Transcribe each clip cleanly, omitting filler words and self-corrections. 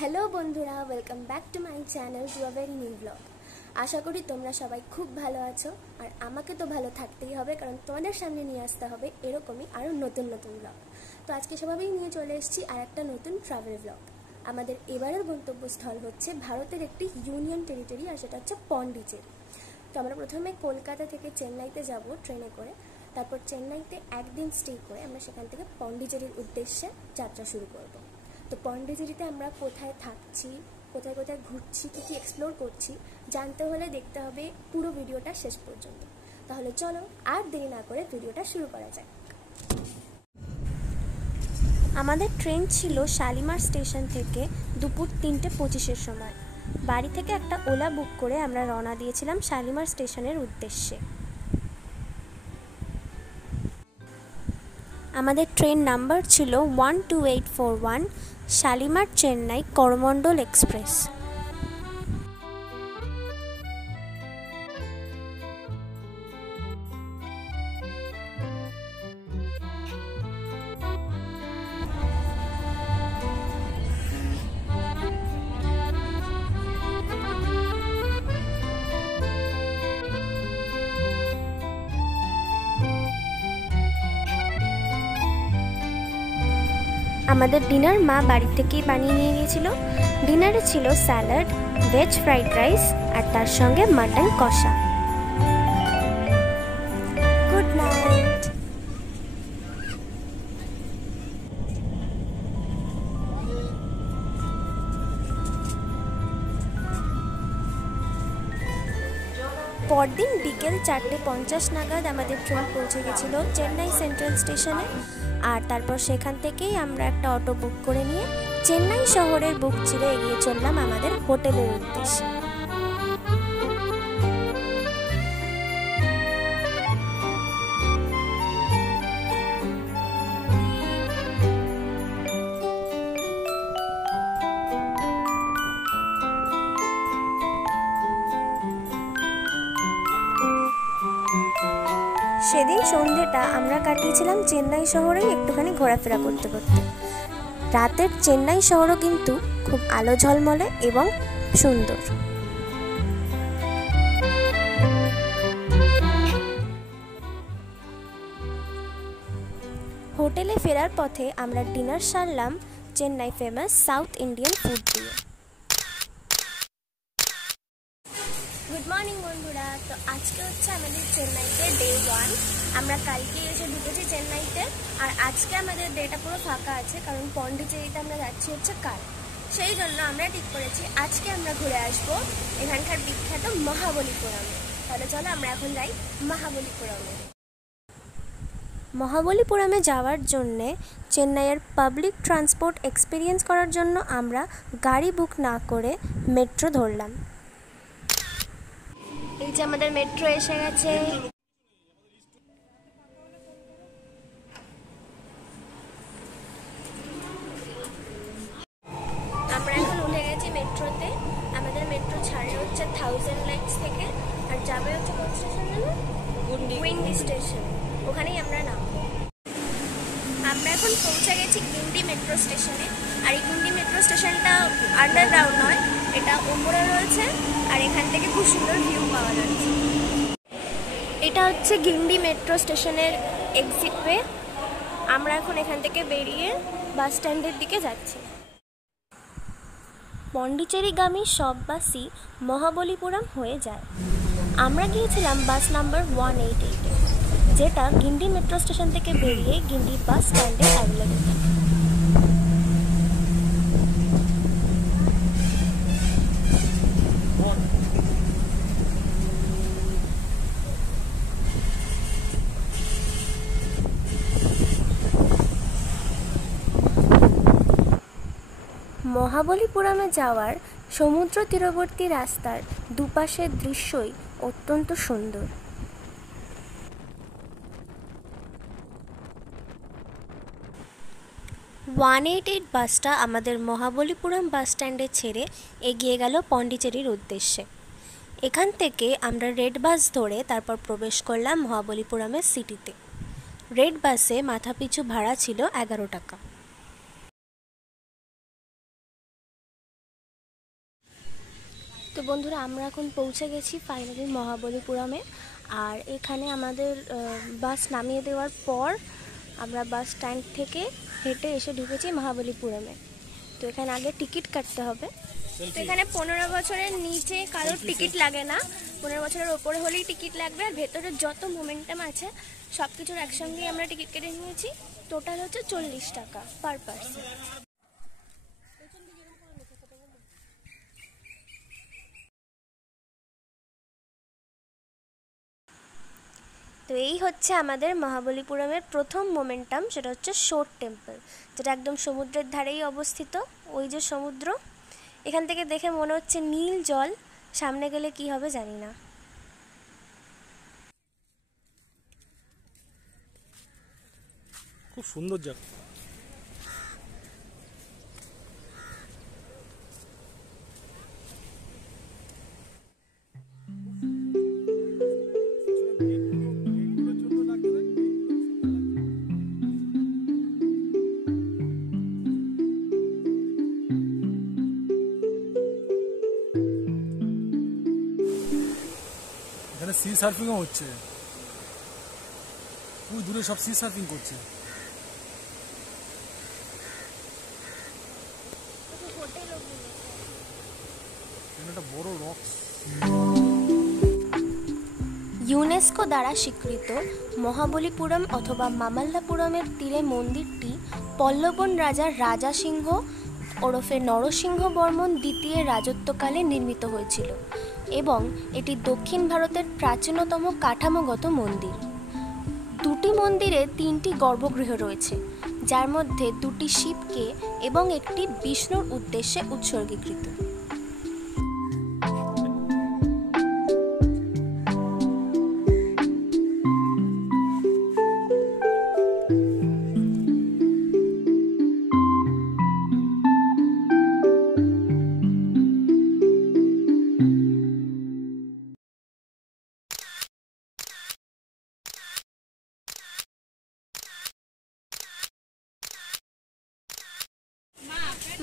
Hello বন্ধুরা, welcome back to my channel to a very new blog. আশা করি তোমরা সবাই খুব ভালো আছো, আর আমাকে তো ভালো থাকতেই হবে, কারণ তোমাদের সামনে নিয়ে আসতে হবে এরকমই আরও নতুন নতুন ব্লগ। তো আজকে সেভাবেই নিয়ে চলে এসেছি আর একটা নতুন ট্রাভেল ব্লগ। আমাদের এবারের গন্তব্যস্থল হচ্ছে ভারতের একটি ইউনিয়ন টেরিটরি, আর সেটা হচ্ছে পন্ডিচেরি। তো আমরা প্রথমে কলকাতা থেকে চেন্নাইতে যাব ট্রেনে করে, তারপর চেন্নাইতে একদিন স্টে করে আমরা সেখান থেকে পন্ডিচেরির উদ্দেশ্যে যাত্রা শুরু করব। তো পন্ডিচেরিতে আমরা কোথায় থাকছি, কোথায় কোথায় ঘুরছি, কী কী এক্সপ্লোর করছি জানতে হলে দেখতে হবে পুরো ভিডিওটা শেষ পর্যন্ত। তাহলে চলো আর দেরি না করে ভিডিওটা শুরু করা যায়। আমাদের ট্রেন ছিল শালিমার স্টেশন থেকে দুপুর 3:25-এর সময়। বাড়ি থেকে একটা ওলা বুক করে আমরা রওনা দিয়েছিলাম শালিমার স্টেশনের উদ্দেশ্যে। আমাদের ট্রেন নাম্বার ছিল 12841 শালিমার চেন্নাই করমণ্ডল এক্সপ্রেস। আমাদের ডিনার মা বাড়ি থেকেই বানিয়ে নিয়ে গিয়েছিল। ডিনারে ছিল স্যালাড, ভেজ ফ্রাইড রাইস আর তার সঙ্গে মাটন কষা। Good night. পরদিন বিকেল 4:50 নাগাদ আমাদের ট্রেন পৌঁছে গেছিল চেন্নাই সেন্ট্রাল স্টেশনে, আর তারপর সেখান থেকেই আমরা একটা অটো বুক করে নিয়ে চেন্নাই শহরের বুক চিরে এগিয়ে চললাম আমাদের হোটেলের উদ্দেশ্যে। সেদিন সন্ধ্যেটা আমরা কাটিয়েছিলাম চেন্নাই শহরেই একটুখানি ঘোরাফেরা করতে করতে। রাতের চেন্নাই শহরও কিন্তু খুব আলো ঝলমলে এবং সুন্দর। হোটেলে ফেরার পথে আমরা ডিনার সারলাম Chennai famous south Indian food দিয়ে। গুড মর্নিং বন্ধুরা, তো আজকে হচ্ছে আমাদের চেন্নাইতে ডে 1। আমরা কালকে এসে ঢুকেছি চেন্নাইতে, আর আজকে আমাদের ডেটা পুরো ফাঁকা আছে, কারণ পন্ডিচেরিতে আমরা যাচ্ছি হচ্ছে কাল। সেই জন্য আমরা ঠিক করেছি আজকে আমরা ঘুরে আসবো এখানকার বিখ্যাত মহাবলীপুরমে। তাহলে চলো আমরা এখন যাই মহাবলীপুরমে। মহাবলীপুরমে যাওয়ার জন্যে চেন্নাইয়ের পাবলিক ট্রান্সপোর্ট এক্সপিরিয়েন্স করার জন্য আমরা গাড়ি বুক না করে মেট্রো ধরলাম। এই যে আমাদের মেট্রো এসে গেছে। আমরা এখন উঠে গেছি মেট্রোতে। আমাদের মেট্রো ছাড়ে হচ্ছে 1000 লাইটস থেকে, আর যাবে হচ্ছে কোন স্টেশন জানো? গুন্ডি স্টেশন। ওখানেই আমরা নামবো। আমরা এখন পৌঁছে গেছি গুন্ডি মেট্রো স্টেশনে। আর এই গুন্ডি মেট্রো স্টেশনটা আন্ডারগ্রাউন্ড নয়, এটা ওপরে রয়েছে, আর এখান থেকে খুব সুন্দর ভিউ পাওয়া যাচ্ছে। এটা হচ্ছে গিন্ডি মেট্রো স্টেশনের এক্সিট ওয়ে। আমরা এখন এখান থেকে বেরিয়ে বাস স্ট্যান্ডের দিকে যাচ্ছি। পন্ডিচেরিগামী সব বাসই মহাবলীপুরম হয়ে যায়। আমরা গিয়েছিলাম বাস নাম্বার 188-এ, যেটা গিন্ডি মেট্রো স্টেশন থেকে বেরিয়ে গিন্ডি বাস স্ট্যান্ডে অ্যাভেলেবল থাকে। মহাবলীপুরমে যাওয়ার সমুদ্র তীরবর্তী রাস্তার দুপাশের দৃশ্যই অত্যন্ত সুন্দর। ওয়ান-88 বাসটা আমাদের মহাবলীপুরম বাস স্ট্যান্ডে ছেড়ে এগিয়ে গেল পন্ডিচেরির উদ্দেশ্যে। এখান থেকে আমরা রেড বাস ধরে তারপর প্রবেশ করলাম মহাবলীপুরমের সিটিতে। রেড বাসে মাথাপিছু ভাড়া ছিল 11 টাকা। তো বন্ধুরা, আমরা এখন পৌঁছে গেছি ফাইনালি মহাবলীপুরমে। আর এখানে আমাদের বাস নামিয়ে দেওয়ার পর আমরা বাস স্ট্যান্ড থেকে হেঁটে এসে ঢুকেছি মহাবলীপুরমে। তো এখানে আগে টিকিট কাটতে হবে। তো এখানে 15 বছরের নিচে কারোর টিকিট লাগে না, 15 বছরের ওপরে হলেই টিকিট লাগবে। আর ভেতরে যত মোমেন্টাম আছে সব কিছুর একসঙ্গেই আমরা টিকিট কেটে নিয়েছি। টোটাল হচ্ছে 40 টাকা পার পার্সন। তো এই হচ্ছে আমাদের মহাবলীপুরমের প্রথম মোমেন্টাম, সেটা হচ্ছে শোর টেম্পল, যেটা একদম সমুদ্রের ধারেই অবস্থিত। ওই যে সমুদ্র, এখান থেকে দেখে মনে হচ্ছে নীল জল, সামনে গেলে কি হবে জানি না। খুব সুন্দর জায়গা। এখানে সি সার্ফিংও হচ্ছে, খুব দূরে সব সি সার্ফিং করছে। একটা বড় রক। ইউনেস্কো দ্বারা স্বীকৃত মহাবলীপুরম অথবা মামাল্লাপুরমের তীরে মন্দিরটি পল্লবন রাজা রাজা সিংহ ওরফে নরসিংহ বর্মন দ্বিতীয় রাজত্বকালে নির্মিত হয়েছিল এবং এটি দক্ষিণ ভারতের প্রাচীনতম কাঠামোগত মন্দির। দুটি মন্দিরে 3টি গর্ভগৃহ রয়েছে, যার মধ্যে 2টি শিবকে এবং একটি বিষ্ণুর উদ্দেশ্যে উৎসর্গীকৃত।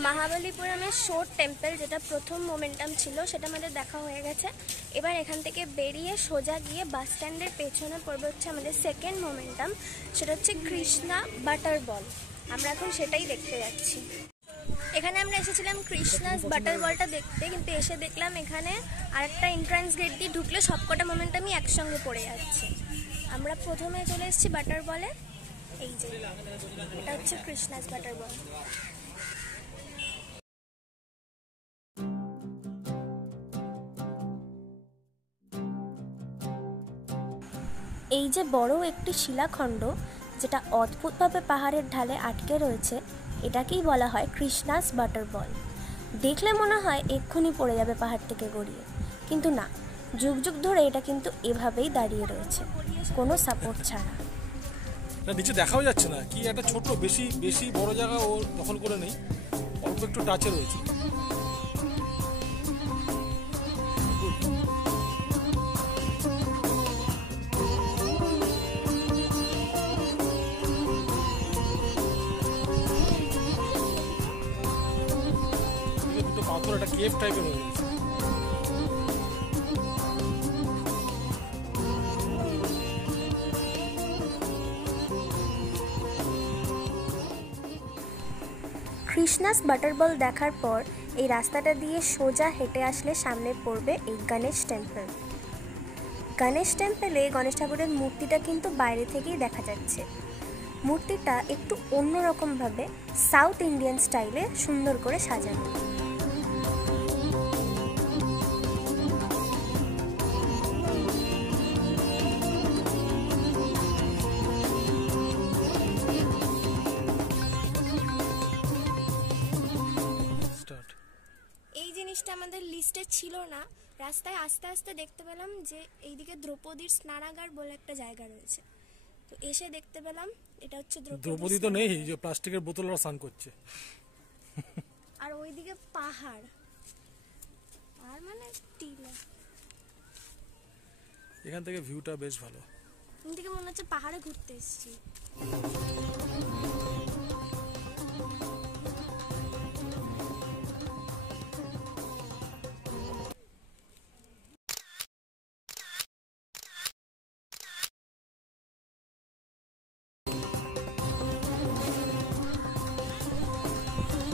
মহাবলীপুরমের শোর টেম্পল, যেটা প্রথম মোমেন্টাম ছিল, সেটা আমাদের দেখা হয়ে গেছে। এবার এখান থেকে বেরিয়ে সোজা গিয়ে বাস স্ট্যান্ডের পেছনে পড়বে হচ্ছে আমাদের সেকেন্ড মোমেন্টাম, সেটা হচ্ছে কৃষ্ণা বাটার বল। আমরা এখন সেটাই দেখতে যাচ্ছি। এখানে আমরা এসেছিলাম কৃষ্ণাস বাটার বলটা দেখতে, কিন্তু এসে দেখলাম এখানে আরেকটা এন্ট্রান্স গেট দিয়ে ঢুকলে সবকটা মোমেন্টামই একসঙ্গে পড়ে যাচ্ছে। আমরা প্রথমে চলে এসেছি বাটার বলে। এই যে এটা হচ্ছে কৃষ্ণাস বাটার বল। এই যে বড় একটি শিলাখণ্ড, যেটা অদ্ভুতভাবে পাহাড়ের ঢালে আটকে রয়েছে, এটাকেই বলা হয় কৃষ্ণাস বাটার বল। দেখলে মনে হয় এক্ষুনি পড়ে যাবে পাহাড় থেকে গড়িয়ে, কিন্তু না, যুগ যুগ ধরে এটা কিন্তু এভাবেই দাঁড়িয়ে রয়েছে, কোনো সাপোর্ট ছাড়া। নিচে দেখাও যাচ্ছে না, কি একটা ছোট, বেশি বেশি বড় জায়গা ও দখল করে নেই, অল্প একটু টাচে রয়েছে। দুটো পাথর একটা কেভ টাইপের হয়ে গেছে। কৃষ্ণাস বাটার বল দেখার পর এই রাস্তাটা দিয়ে সোজা হেঁটে আসলে সামনে পড়বে এই গণেশ টেম্পল। গণেশ টেম্পলে গণেশ ঠাকুরের মূর্তিটা কিন্তু বাইরে থেকেই দেখা যাচ্ছে। মূর্তিটা একটু অন্যরকমভাবে সাউথ ইন্ডিয়ান স্টাইলে সুন্দর করে সাজানো। এই জিনিসটা আমাদের লিস্টে ছিল না, রাস্তায় আস্তে আস্তে দেখতে পেলাম যে এইদিকে দ্রৌপদীর স্নানাগার বলে একটা জায়গা রয়েছে। তো এসে দেখতে পেলাম এটা হচ্ছে দ্রৌপদী তো নেই, যে প্লাস্টিকের বোতলরা স্নান করছে। আর ওইদিকে পাহাড়, আর মানে টিলা। এখান থেকে ভিউটা বেশ ভালো। এখান থেকে মনে হচ্ছে পাহাড়ে ঘুরতে এসেছি।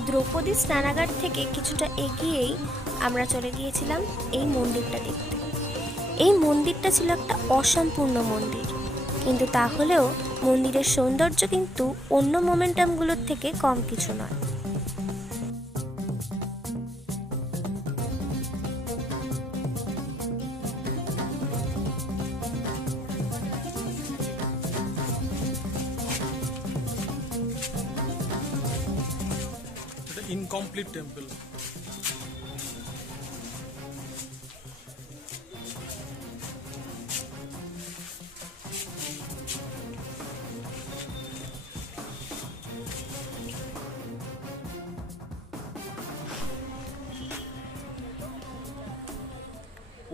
দ্রৌপদী স্নানাগার থেকে কিছুটা এগিয়েই আমরা চলে গিয়েছিলাম এই মন্দিরটা দেখতে। এই মন্দিরটা ছিল একটা অসম্পূর্ণ মন্দির, কিন্তু তাহলেও মন্দিরের সৌন্দর্য কিন্তু অন্য মোমেন্টামগুলোর থেকে কম কিছু নয়। Incomplete temple.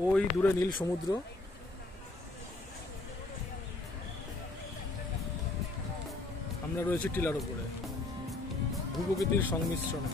ওই দূরে নীল সমুদ্র, আমরা রয়েছি টিলার উপরে, ভূপ্রকৃতির সংমিশ্রণে।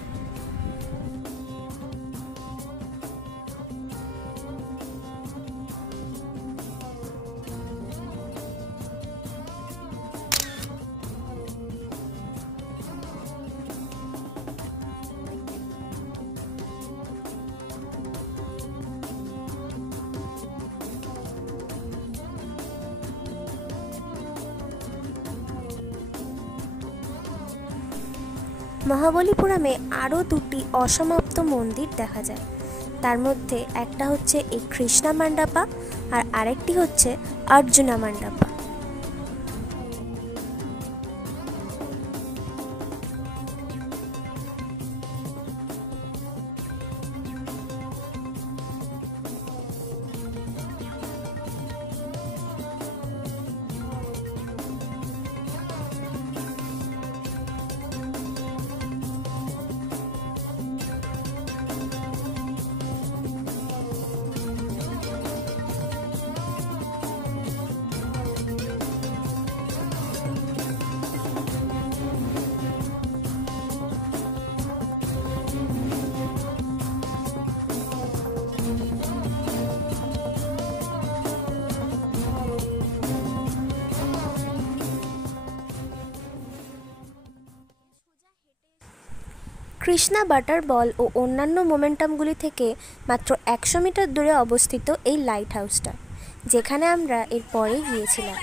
মহাবলীপুরমে আরও দুটি অসমাপ্ত মন্দির দেখা যায়। তার মধ্যে একটা হচ্ছে এই কৃষ্ণা মণ্ডপা আর আরেকটি হচ্ছে অর্জুনা মণ্ডপা। কৃষ্ণা বাটার বল ও অন্যান্য মোমেন্টামগুলি থেকে মাত্র 100 মিটার দূরে অবস্থিত এই লাইট হাউসটা, যেখানে আমরা এর পরে গিয়েছিলাম।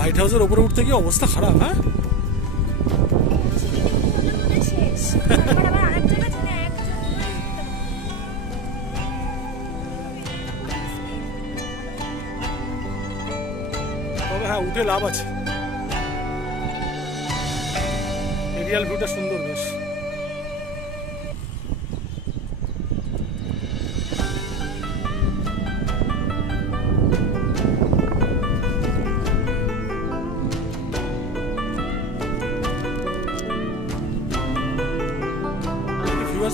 লাইট হাউসের উপরে উঠতে গিয়ে অবস্থা খারাপ। হ্যাঁ, তবে হ্যাঁ, উঠে লাভ আছে, এরিয়াল ভিউটা সুন্দর বেশ।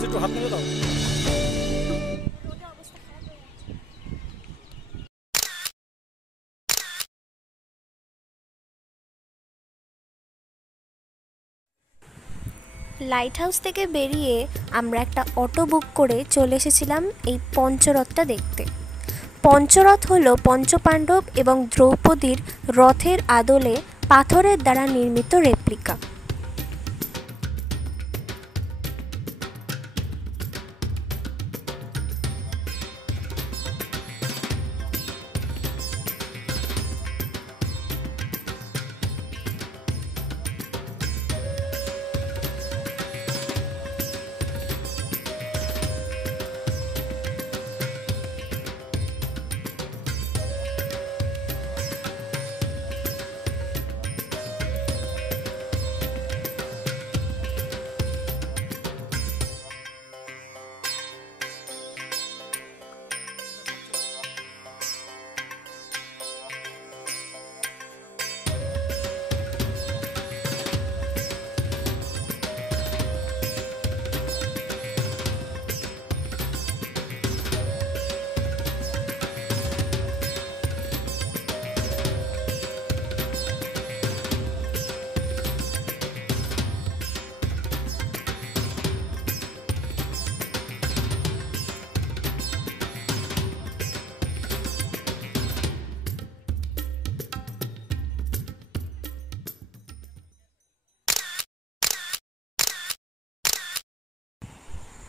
একটু হাত মেরে দাও। লাইট হাউস থেকে বেরিয়ে আমরা একটা অটো বুক করে চলে এসেছিলাম এই পঞ্চরথটা দেখতে। পঞ্চরথ হলো পঞ্চপাণ্ডব এবং দ্রৌপদীর রথের আদলে পাথরের দ্বারা নির্মিত রেপ্লিকা।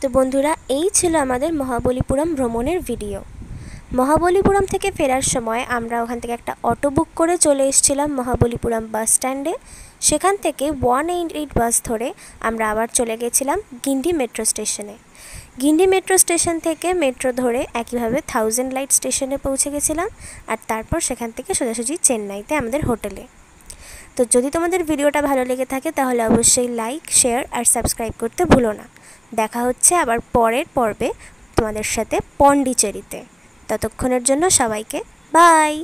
তো বন্ধুরা, এই ছিল আমাদের মহাবলীপুরম ভ্রমণের ভিডিও। মহাবলীপুরম থেকে ফেরার সময় আমরা ওখান থেকে একটা অটো বুক করে চলে এসেছিলাম মহাবলীপুরম বাস স্ট্যান্ডে। সেখান থেকে 188 বাস ধরে আমরা আবার চলে গেছিলাম গিন্ডি মেট্রো স্টেশনে। গিন্ডি মেট্রো স্টেশন থেকে মেট্রো ধরে একইভাবে 1000 লাইট স্টেশনে পৌঁছে গেছিলাম, আর তারপর সেখান থেকে সোজাসুজি চেন্নাইতে আমাদের হোটেলে। তো যদি তোমাদের ভিডিওটা ভালো লেগে থাকে তাহলে অবশ্যই লাইক, শেয়ার আর সাবস্ক্রাইব করতে ভুলো না। দেখা হচ্ছে আবার পরের পর্বে তোমাদের সাথে পন্ডিচেরিতে। ততক্ষণের জন্য সবাইকে বাই।